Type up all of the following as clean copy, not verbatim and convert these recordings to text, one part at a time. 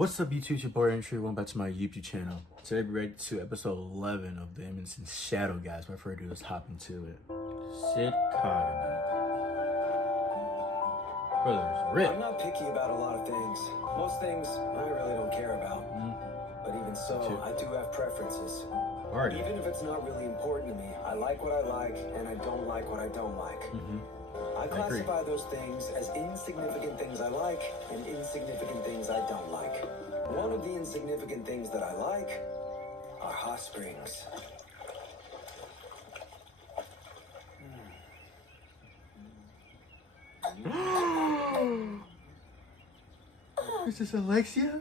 What's up, YouTube? It's your boy Entry. Welcome back to my YouTube channel. Today we're ready to episode 11 of the Eminence guys. Without further ado, let's hop into it. Cidkagenou. Brothers, rip. I'm not picky about a lot of things. Most things I really don't care about. But even so, I do have preferences. Alright. Even if it's not really important to me, I like what I like and I don't like what I don't like. I classify those things as insignificant things I like and insignificant things I don't like. One of the insignificant things that I like are hot springs. Is this Alexia?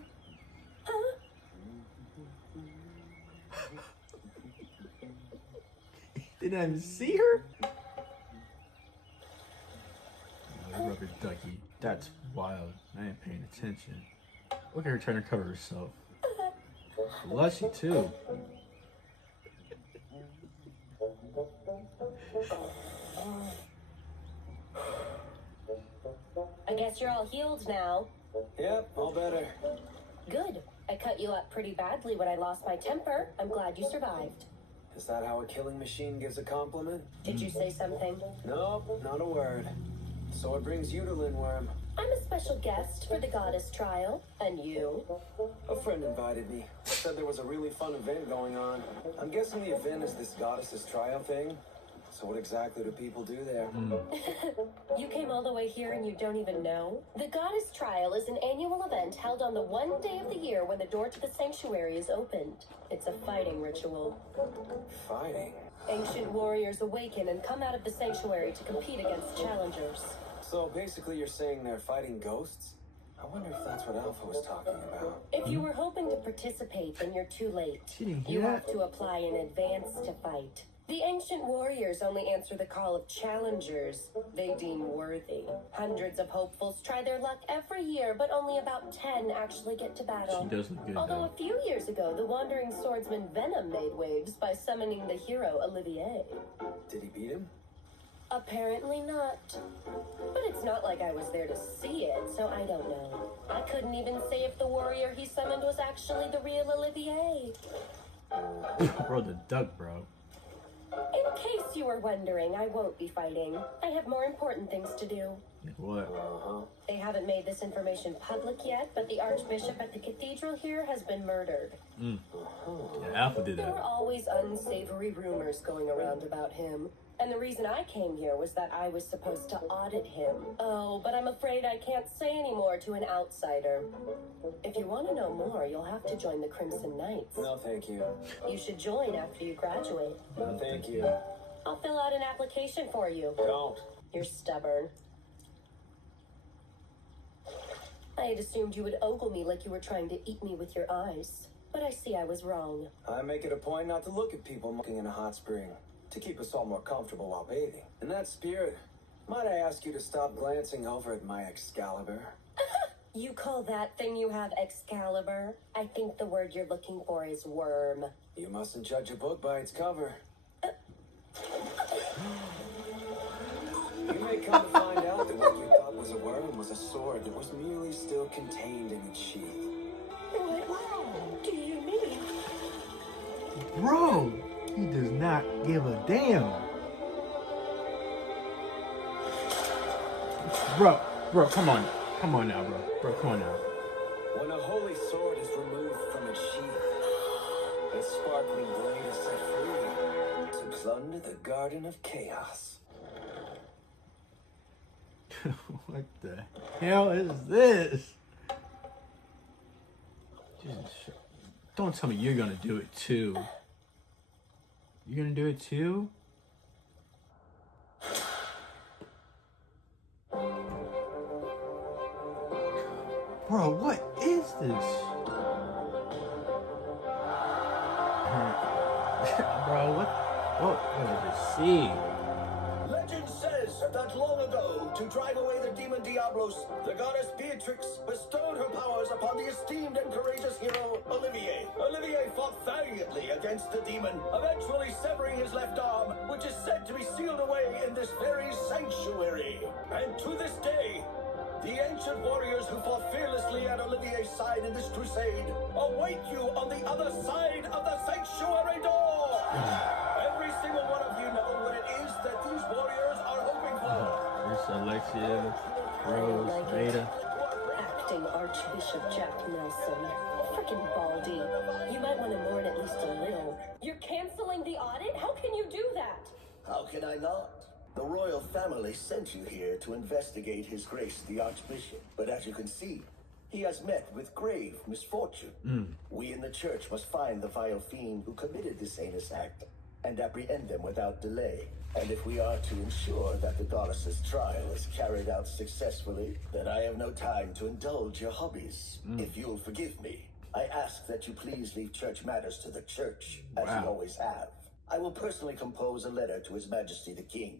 Did I even see her? Oh, rubber ducky. That's wild. I ain't paying attention. Look at her trying to cover herself. Blushy too. I guess you're all healed now. Yep, all better. Good. I cut you up pretty badly when I lost my temper. I'm glad you survived. Is that how a killing machine gives a compliment? Did you say something? Nope, not a word. So it brings you to Lindworm. I'm a special guest for the goddess trial. And you? A friend invited me. Said there was a really fun event going on. I'm guessing the event is this goddess's trial thing. So what exactly do people do there? You came all the way here and you don't even know? The goddess trial is an annual event held on the one day of the year when the door to the sanctuary is opened. It's a fighting ritual. Fighting? Ancient warriors awaken and come out of the sanctuary to compete against challengers. So basically you're saying they're fighting ghosts? I wonder if that's what Alpha was talking about. If you were hoping to participate, then you're too late. She didn't hear You that? have to apply in advance to fight. The ancient warriors only answer the call of challengers they deem worthy. Hundreds of hopefuls try their luck every year, but only about 10 actually get to battle. She does look good Although though. a few years ago, the wandering swordsman Venom made waves by summoning the hero Olivier. Did he beat him? Apparently not. But it's not like I was there to see it, so I don't know. I couldn't even say if the warrior he summoned was actually the real Olivier. Bro, the duck, bro. In case you were wondering, I won't be fighting. I have more important things to do. Like what? They haven't made this information public yet, but the archbishop at the cathedral here has been murdered. Yeah, Alpha did There were that. always unsavory rumors going around about him. And the reason I came here was that I was supposed to audit him. Oh, but I'm afraid I can't say any more to an outsider. If you want to know more, you'll have to join the Crimson Knights. No, thank you. You should join after you graduate. No, thank you. I'll fill out an application for you. Don't. You're stubborn. I had assumed you would ogle me like you were trying to eat me with your eyes. But I see I was wrong. I make it a point not to look at people mucking in a hot spring, to keep us all more comfortable while bathing. In that spirit, might I ask you to stop glancing over at my Excalibur? You call that thing you have Excalibur? I think the word you're looking for is worm. You mustn't judge a book by its cover. You may come to find out that what you thought was a worm was a sword that was merely still contained in its sheath. What do you mean? Bro, he does not give a damn. Bro, come on. Come on now, bro. Bro, come on now. When a holy sword is removed from its sheath, its sparkling blade is set free to plunder the Garden of Chaos. What the hell is this? Jesus. Don't tell me you're gonna do it too. You're gonna do it too? Bro, what is this? Bro, what did I just see? Legend says that long ago, to drive away the demon Diablos, the goddess Beatrix bestowed her powers upon the esteemed and courageous hero Olivier. Olivier fought valiantly against the demon, eventually severing his left arm, which is said to be sealed away in this very sanctuary. And to this day, the ancient warriors who fought fearlessly at Olivier's side in this crusade await you on the other side of the sanctuary door. Every single one of you know what it is that these warriors are hoping for. There's Alexia, Rose, Beta. Acting Archbishop Jack Nelson. Frickin' Baldy. You might want to mourn at least a little. You're canceling the audit? How can you do that? How can I not? The royal family sent you here to investigate His Grace the Archbishop. But as you can see, he has met with grave misfortune. We in the church must find the vile fiend who committed this heinous act and apprehend them without delay. And if we are to ensure that the goddess's trial is carried out successfully, then I have no time to indulge your hobbies. If you'll forgive me, I ask that you please leave church matters to the church, as you always have. I will personally compose a letter to His Majesty the King.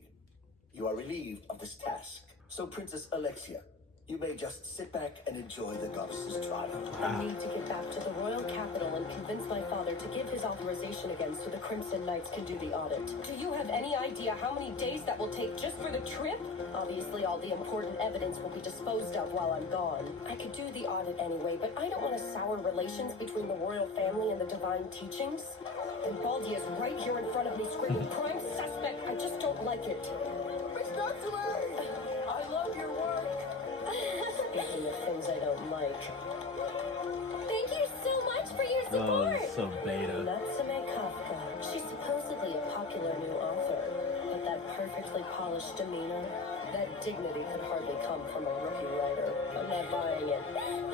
You are relieved of this task. So, Princess Alexia, you may just sit back and enjoy the goddess's trial. I need to get back to the royal capital and convince my father to give his authorization again so the Crimson Knights can do the audit. Do you have any idea how many days that will take just for the trip? Obviously, all the important evidence will be disposed of while I'm gone. I could do the audit anyway, but I don't want to sour relations between the royal family and the divine teachings. And Baldy is right here in front of me screaming, "Prime suspect!" I just don't like it. It's not too late! I love your work! Speaking of things I don't like. Thank you so much for your support! Oh, so Beta. Natsume Kafka. She's supposedly a popular new author, but that perfectly polished demeanor, that dignity could hardly come from a rookie writer. I'm not buying it.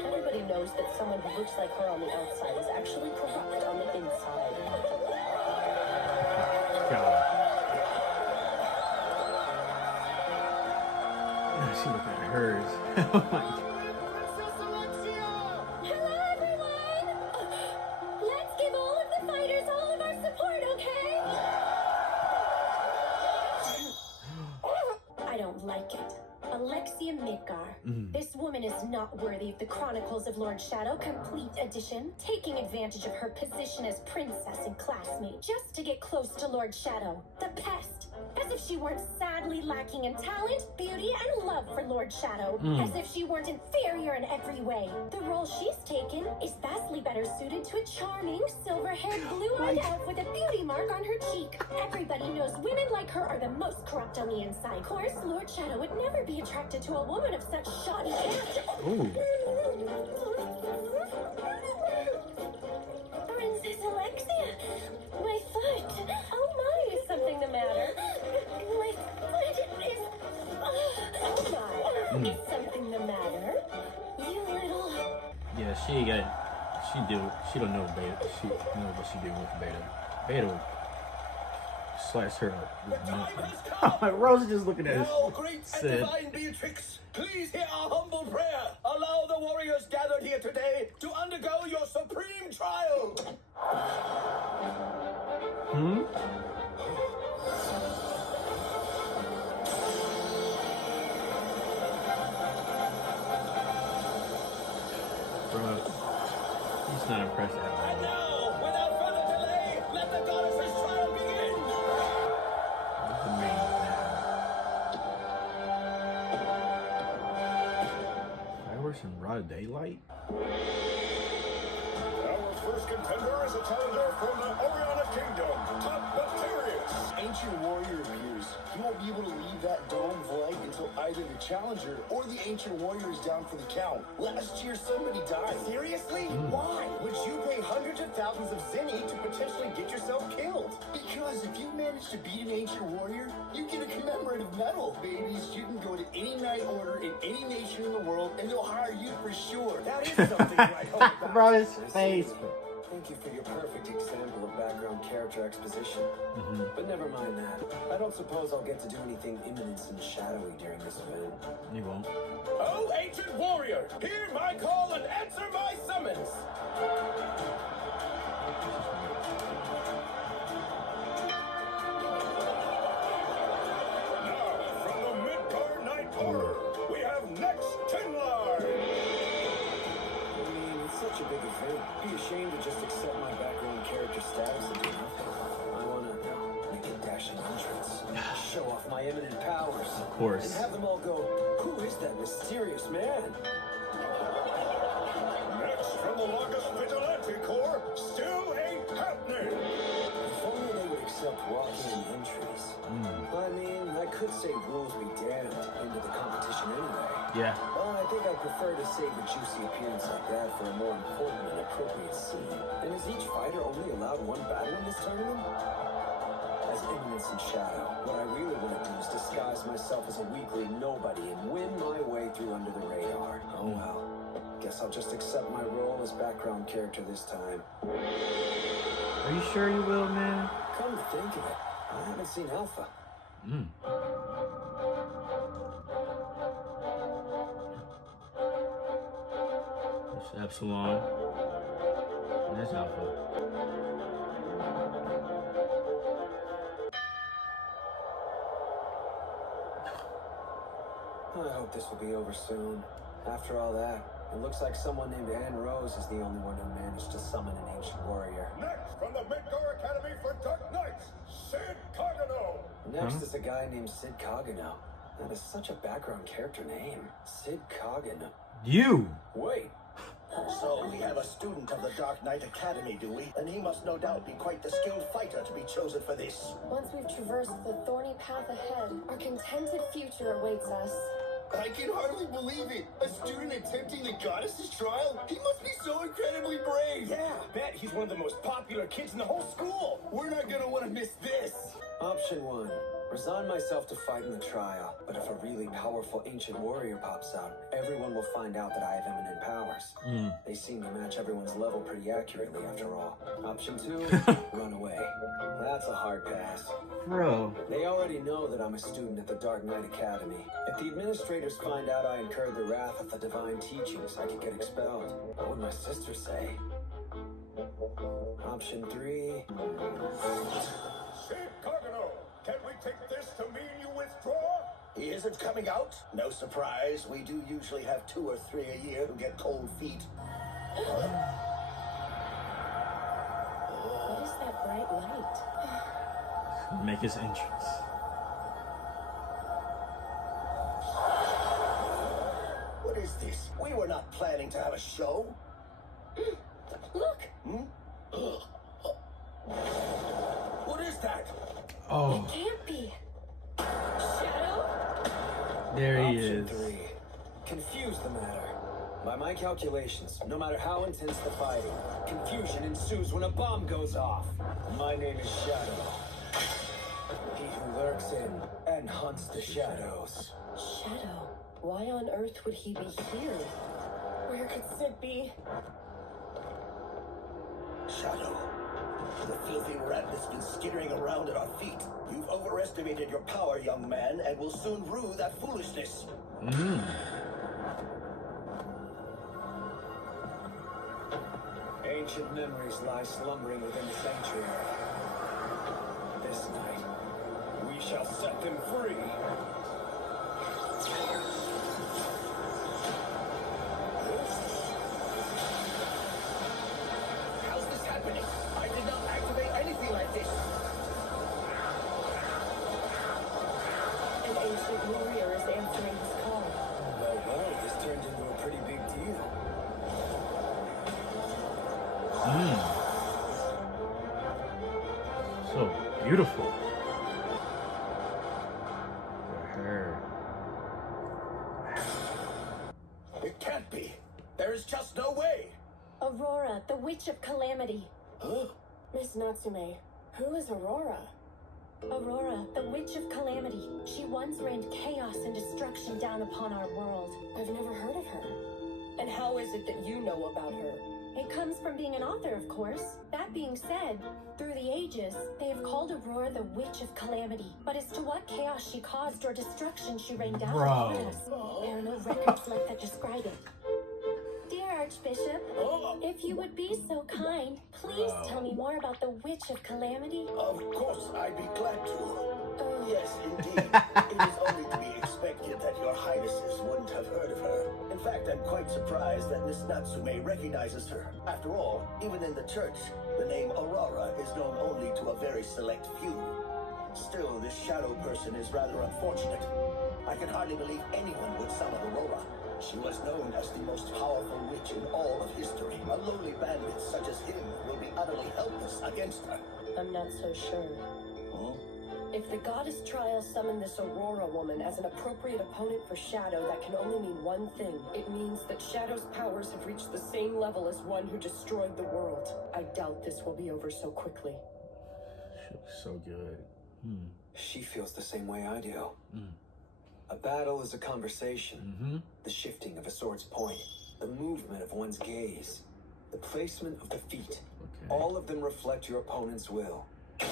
Everybody knows that someone who looks like her on the outside is actually corrupt on the inside. God. She looked at hers. Oh my God. Hello, everyone! Let's give all of the fighters all of our support, okay? I don't like it. Alexia Midgar. This woman is not worthy of the Chronicles of Lord Shadow Complete Edition, taking advantage of her position as princess and classmate just to get close to Lord Shadow, the pest. As if she weren't sadly lacking in talent, beauty, and love for Lord Shadow. As if she weren't inferior in every way. The role she's taken is vastly better suited to a charming, silver-haired, blue-eyed elf with a beauty mark on her cheek. Everybody knows women like her are the most corrupt on the inside. Of course, Lord Shadow would never be attracted to a woman of such shoddy character. Ooh. Princess Alexia, my foot. Oh my, is something the matter? My foot is. Oh my, is something the matter? You little. Yeah, she don't know Beta. She knows what she did with Beta. Beta would slice her up with nothing. Rose is just looking at us. Now, great and divine Beatrix, please hear our humble prayer. Allow the warriors gathered here today to undergo your supreme trial. Bro, he's not impressed at all. And now, without further delay, let the goddess's trial begin. What's the main fireworks in broad daylight? Our first contender is a challenger from the Oriana Kingdom, Top Bacterius. Ancient warrior appears. He won't be able to leave that dome void until either the challenger or the ancient warrior is down for the count. Last year, somebody died. Seriously? Why would you pay hundreds of thousands of zinni to potentially get yourself killed? Because if you manage to beat an ancient warrior, you get a commemorative medal. Babies, you can go to any night order in any nation in the world, and they'll hire you for sure. That is something I hope about. Bro, his face. Thank you for your perfect example of background character exposition. But never mind that. I don't suppose I'll get to do anything Eminence and shadowy during this event. You won't. Oh, ancient warrior, hear my call and answer my summons. Now, from the Midgard Night Order, we have next Tenlar. I mean, it's such a big event. I'd be ashamed to just accept my background character status and do nothing. I want to make a dashing entrance, show off my eminent powers, Of course. and have them all go, Who is that mysterious man? Next from the longest vigilante corps, still ain't happening. If only they would accept walk-in entries. I mean, I could say rules be damned into the competition anyway. Yeah. But I think I prefer to save a juicy appearance like that for a more important and appropriate scene. And is each fighter only allowed one battle in this tournament? As Eminence and Shadow, what I really want to do is disguise myself as a weakling nobody and win my way through under the radar. Oh well. Guess I'll just accept my role as background character this time. Are you sure you will, man? Come to think of it, I haven't seen Alpha. There's Epsilon. And there's Alpha. I hope this will be over soon. After all that, it looks like someone named Anne Rose is the only one who managed to summon an ancient warrior. Next from the Midgar Academy for Dark Knights, Cidkagenou. Next is a guy named cidkagenou. That is such a background character name. cidkagenou. You! Wait, So we have a student of the Dark Knight Academy, do we? And he must no doubt be quite the skilled fighter to be chosen for this. Once we've traversed the thorny path ahead, our contented future awaits us. I can hardly believe it. A student attempting the goddess's trial? He must be so incredibly brave. Yeah, bet he's one of the most popular kids in the whole school. We're not gonna want to miss this. option one. Resign myself to fight in the trial, but if a really powerful ancient warrior pops out, everyone will find out that I have eminent powers. They seem to match everyone's level pretty accurately after all. Option two, run away. That's a hard pass. Bro. They already know that I'm a student at the Dark Knight Academy. If the administrators find out I incurred the wrath of the divine teachings, I could get expelled. What would my sister say? Option three. cidkagenou, can we take this to mean you withdraw? He isn't coming out. No surprise. We do usually have 2 or 3 a year who get cold feet. What is that bright light? Make his entrance. What is this? We were not planning to have a show. Look! What is that? Oh, Can't be. Shadow? there he Option is. three. Confuse the matter. By my calculations, no matter how intense the fighting, confusion ensues when a bomb goes off. My name is Shadow. He who lurks in and hunts the shadows. Shadow? Why on earth would he be here? Where could Sid be? Shadow. The filthy rat that's been skittering around at our feet. You've overestimated your power, young man, and will soon rue that foolishness. Ancient memories lie slumbering within the sanctuary. This night, we shall set them free. How's this happening? I did not activate anything like this. An ancient warrior is answering his call. Well, this turned into a pretty big deal. So beautiful. Her. It can't be. There is just no way. Aurora, the Witch of Calamity. Huh? Miss Natsume, who is Aurora? Aurora, the Witch of Calamity. She once rained chaos and destruction down upon our world. I've never heard of her. And how is it that you know about her? It comes from being an author, of course. That being said, through the ages, they have called Aurora the Witch of Calamity. But as to what chaos she caused or destruction she rained down upon us, there are no records left that describe it. Dear Archbishop, if you would be so kind, please tell me more about the Witch of Calamity. Of course, I'd be glad to. Oh, Yes, indeed. It is only to be expected that your highnesses wouldn't have heard of her. In fact, I'm quite surprised that Miss Natsume recognizes her. After all, even in the church, the name Aurora is known only to a very select few. Still, this shadow person is rather unfortunate. I can hardly believe anyone would summon Aurora. She was known as the most powerful witch in all of history. A lowly bandit such as him will be utterly helpless against her. I'm not so sure. If the goddess trial summoned this Aurora woman as an appropriate opponent for Shadow, that can only mean one thing. It means that Shadow's powers have reached the same level as one who destroyed the world. I doubt this will be over so quickly. She looks so good. She feels the same way I do. A battle is a conversation. The shifting of a sword's point, the movement of one's gaze, the placement of the feet. All of them reflect your opponent's will. We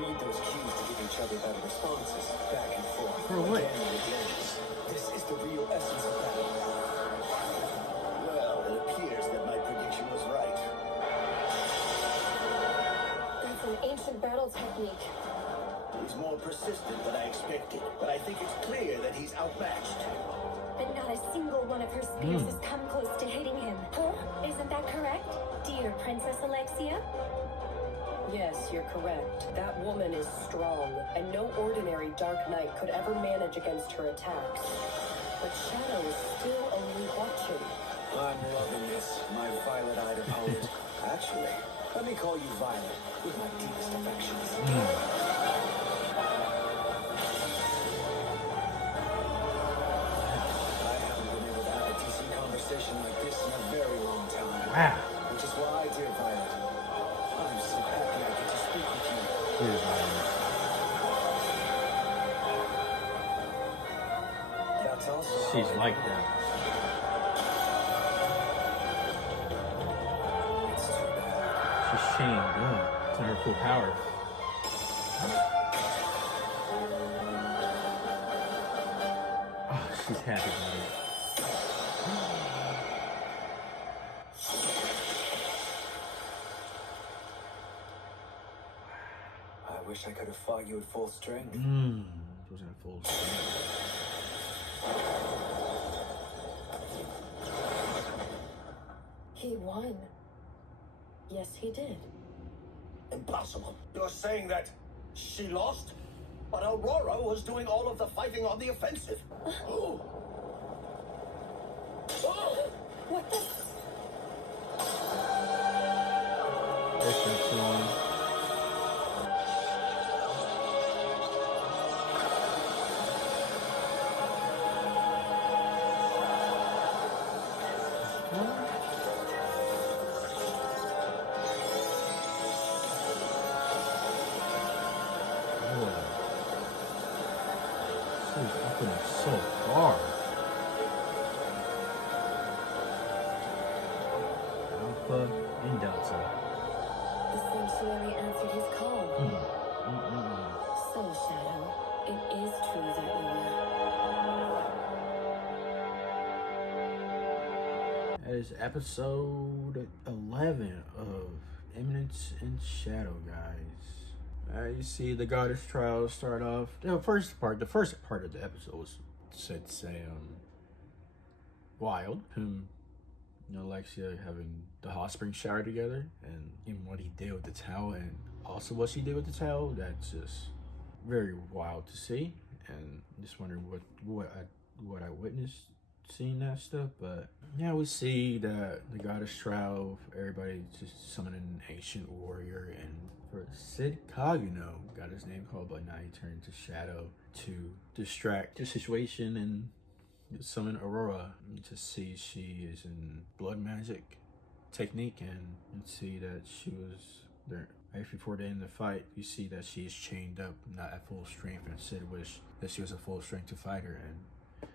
read those cues to give each other better responses, back and forth. For what? Again and again. This is the real essence of battle. Well, it appears that my prediction was right. That's an ancient battle technique. He's more persistent than I expected, but I think it's clear that he's outmatched. But not a single one of her spears has come close to hitting him. Huh? Isn't that correct, dear Princess Alexia? Yes, you're correct. That woman is strong, and no ordinary Dark Knight could ever manage against her attacks. But Shadow is still only watching. I'm loving this, my violet-eyed opponent. Actually, let me call you Violet, with my deepest affections. Like this in a very long time. Wow. Which is why, dear Violet, I'm so happy I get to speak with you. Here's Violet. That's also She's like that. It's too bad. She's chained up to her full power. Oh, she's happy about it. I wish I could have fought you at full strength. It wasn't at full strength. He won. Yes, he did. Impossible. You're saying that she lost? But Aurora was doing all of the fighting on the offensive. Oh! What the? There's no feeling. She's opening so far. Alpha and Delta. The sanctuary answered his call. So, Shadow, it is true that you were. That is episode 11 of Eminence and Shadow, guys. You see the goddess trials start off. The first part of the episode was, said to say, wild. Him, Alexia having the hot spring shower together, and even what he did with the towel, and also what she did with the towel. That's just very wild to see, and just wondering what I witnessed seeing that stuff. But yeah, we see that the goddess trial, everybody just summoning an ancient warrior, and for cidkagenou, got his name called, but now he turned to Shadow to distract the situation and summon Aurora to see she is in blood magic technique, and see that she was there right before the end of the fight. You see that she is chained up, not at full strength, and Sid wished that she was at full strength to fight her, and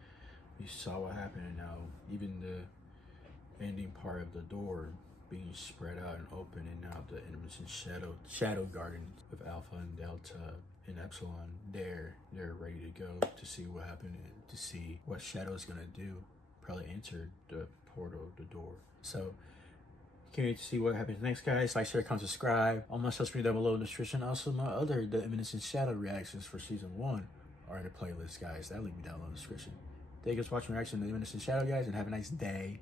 you saw what happened. And now even the ending part of the door being spread out and open, and now the Eminence and Shadow Garden with Alpha and Delta and Epsilon, they're ready to go to see what happened and to see what Shadow is gonna do. Probably enter the portal, the door. So can't wait to see what happens next, guys. Like, share, comment, subscribe. All my social media down below in the description. Also my other the Eminence and Shadow reactions for season 1 are in the playlist, guys. That link me down below in the description. Thank you for watching reaction to the Eminence and Shadow, guys, and have a nice day.